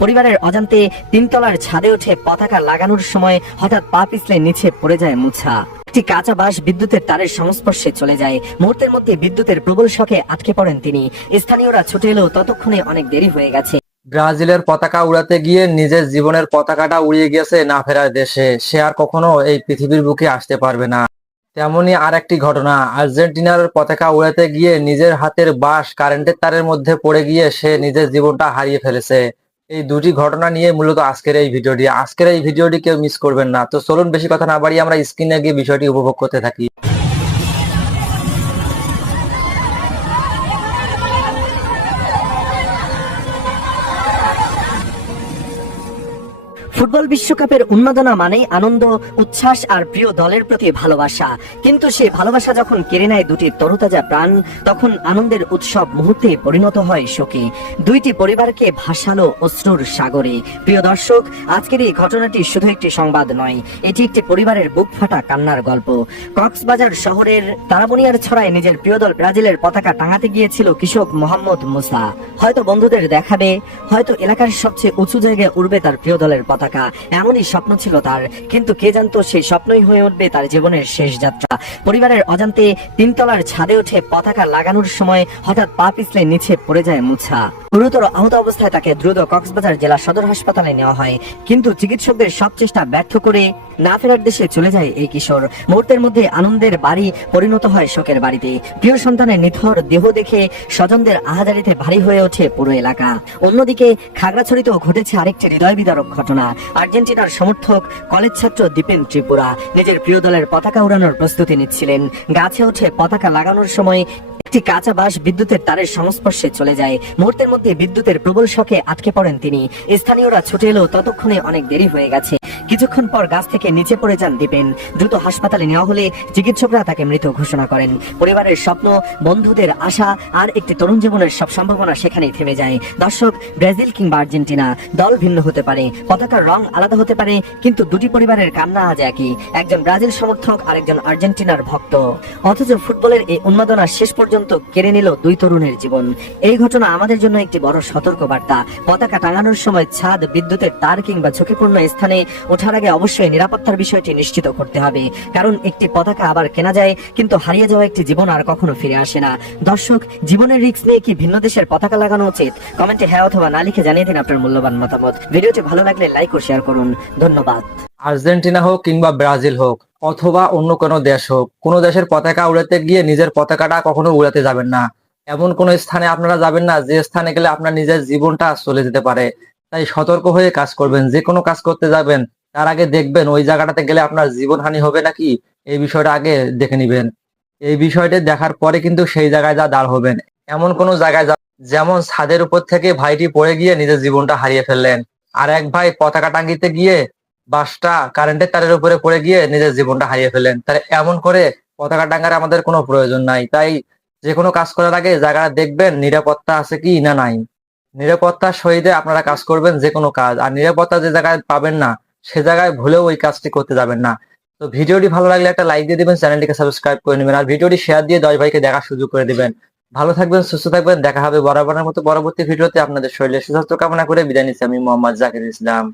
পরিবারের অজান্তে তিনতলার ছাদে উঠে পতাকা লাগানোর সময় হঠাৎ পা পিছলে নিচে পড়ে যায় মুছা। একটি কাঁচা বাঁশ বিদ্যুতের তারের সংস্পর্শে চলে যায়। মুহূর্তের মধ্যে বিদ্যুতের প্রবল শকে আটকে পড়েন তিনি। স্থানীয়রা ছুটে এলেও ততক্ষণে অনেক দেরি হয়ে গেছে। ব্রাজিলের পতাকা উড়াতে গিয়ে নিজের জীবনের পতাকাটা উড়িয়ে গেছে না ফেরার দেশে। সে আর কখনো এই পৃথিবীর বুকে আসতে পারবে না। তেমনি আর একটি ঘটনা, আর্জেন্টিনার পতাকা উড়াতে গিয়ে নিজের হাতের বাঁশ কারেন্টের তারের মধ্যে পড়ে গিয়ে সে নিজের জীবনটা হারিয়ে ফেলেছে। এই দুটি ঘটনা নিয়ে মূলত আজকের এই ভিডিওটি কেউ মিস করবেন না। তো চলুন বেশি কথা না বাড়িয়ে আমরা স্ক্রিনে গিয়ে বিষয়টি উপভোগ করতে থাকি। ফুটবল বিশ্বকাপের উন্মাদনা মানেই আনন্দ, উচ্ছ্বাস আর প্রিয় দলের প্রতি ভালোবাসা। কিন্তু সেই ভালোবাসা যখন কেড়ে নেয় দুটি তরতাজা প্রাণ, তখন আনন্দের উৎসব মুহূর্তে পরিণত হয় শোকে। দুইটি পরিবারকে ভাসালো অশ্রুর সাগরে। প্রিয় দর্শক, আজকের এই ঘটনাটি শুধু একটি সংবাদ নয়, এটি একটি পরিবারের বুক ফাটা কান্নার গল্প। কক্সবাজার শহরের তারাবনিয়ার ছড়ায় নিজের প্রিয় দল ব্রাজিলের পতাকা টাঙাতে গিয়েছিল কৃষক মোহাম্মদ মুসা। হয়তো বন্ধুদের দেখাবে, হয়তো এলাকার সবচেয়ে উঁচু জায়গায় উড়বে তার প্রিয় দলের পতাকা। এমনই স্বপ্ন ছিল তার, কিন্তু কে জানতো সেই স্বপ্নই হয়ে উঠবে তার জীবনের শেষ যাত্রা। পরিবারের অজান্তে তিনতলার ছাদে উঠে পতাকা লাগানোর সময় হঠাৎ পা পিছলে নিচে পড়ে যায় মুছা। গুরুতর আহত অবস্থায় তাকে দ্রুত কক্সবাজার জেলা সদর হাসপাতালে নেওয়া হয়, কিন্তু চিকিৎসকদের সব চেষ্টা ব্যর্থ করে না ফেরার দেশে চলে যায় এই কিশোর। মুহূর্তের মধ্যে আনন্দের বাড়ি পরিণত হয় শোকের বাড়িতে। প্রিয় সন্তানের নিথর দেহ দেখে স্বজনদের আহাজারিতে ভারী হয়ে ওঠে পুরো এলাকা। অন্যদিকে খাগড়াছড়িতেও ঘটেছে আরেকটি হৃদয় বিদারক ঘটনা। আর্জেন্টিনার সমর্থক কলেজ ছাত্র দীপেন ত্রিপুরা নিজের প্রিয় দলের পতাকা উড়ানোর প্রস্তুতি নিচ্ছিলেন। গাছে উঠে পতাকা লাগানোর সময় একটি কাঁচা বাঁশ বিদ্যুতের তারের সংস্পর্শে চলে যায়। মুহূর্তের মধ্যে বিদ্যুতের প্রবল শকে আটকে পড়েন তিনি। স্থানীয়রা ছুটে এলেও ততক্ষণে অনেক দেরি হয়ে গেছে। কিছুক্ষণ পর গাছ থেকে নিচে পড়ে যান দীপেন। দ্রুত হাসপাতালে নেওয়া হলে চিকিৎসকরা তাকে মৃত ঘোষণা করেন। পরিবারের স্বপ্ন, বন্ধুদের আশা আর একটি তরুণ জীবনের সব সম্ভাবনা সেখানেই থেমে যায়। দর্শক, ব্রাজিল কিংবা আর্জেন্টিনা দল ভিন্ন হতে পারে, পতাকার রং আলাদা হতে পারে, কিন্তু দুটি পরিবারের কান্না আজ একই। একজন ব্রাজিল সমর্থক আর একজন আর্জেন্টিনার ভক্ত। অথচ ফুটবলের এই উন্মাদনা শেষ পর্যন্ত কেড়ে নিল দুই তরুণের জীবন। এই ঘটনা আমাদের জন্য একটি বড় সতর্ক বার্তা। পতাকা টাঙানোর সময় ছাদ, বিদ্যুতের তার কিংবা ঝুঁকিপূর্ণ স্থানে ওঠার আগে অবশ্যই নিরাপত্তার বিষয়টি নিশ্চিত করতে হবে। কারণ একটি পতাকা আবার কেনা যায়, কিন্তু হারিয়ে যাওয়া একটি জীবন আর কখনো ফিরে আসে না। দর্শক, জীবনের রিস্ক নিয়ে কি ভিন্ন দেশের পতাকা লাগানো উচিত? কমেন্টে হ্যাঁ অথবা না লিখে জানিয়ে দিন আপনার মূল্যবান মতামত। ভিডিওটি ভালো লাগলে লাইক ও শেয়ার করুন। ধন্যবাদ। আর্জেন্টিনা হোক কিংবা ব্রাজিল হোক অথবা অন্য কোনো দেশ হোক, কোনো দেশের পতাকা উড়াতে গিয়ে নিজের পতাকাটা কখনো উড়াতে যাবেন না। এমন কোনো স্থানে আপনারা যাবেন না যে স্থানে গেলে আপনার নিজের জীবনটা চলে যেতে পারে। তাই সতর্ক হয়ে কাজ করবেন। যে কোনো কাজ করতে যাবেন তার আগে দেখবেন ওই জায়গাটাতে গেলে আপনার জীবনহানি হবে নাকি, এই বিষয়টা আগে দেখে নিবেন। এই বিষয়টা দেখার পরে কিন্তু সেই জায়গায় যা দাঁড় হবেন। এমন কোনো জায়গায় যেমন ছাদের উপর থেকে ভাইটি পড়ে গিয়ে নিজের জীবনটা হারিয়ে ফেললেন, আর এক ভাই পতাকা টাঙ্গিতে গিয়ে বাসটা কারেন্টের তারের উপরে পড়ে গিয়ে নিজের জীবনটা হারিয়ে ফেলেন। তাই এমন করে পতাকা টাঙ্গার আমাদের কোনো প্রয়োজন নাই। তাই যে কোনো কাজ করার আগে জায়গাটা দেখবেন নিরাপত্তা আছে কি না নাই। নিরাপত্তার সহিতে আপনারা কাজ করবেন যে কোনো কাজ। আর নিরাপত্তা যে জায়গায় পাবেন না সে জায়গায় ভুলেও ওই কাজটি করতে যাবেন না। তো ভিডিওটি ভালো লাগলে একটা লাইক দিয়ে দিবেন, চ্যানেলটিকে সাবস্ক্রাইব করে নেবেন, আর ভিডিওটি শেয়ার দিয়ে 10 ভাইকে দেখার সুযোগ করে দিবেন। ভালো থাকবেন, সুস্থ থাকবেন। দেখা হবে বরাবরের মতো পরবর্তী ভিডিওতে। আপনাদের শরীরের সুস্বাস্থ্য কামনা করে বিদায় নিচ্ছি আমি মোহাম্মদ জাকির ইসলাম।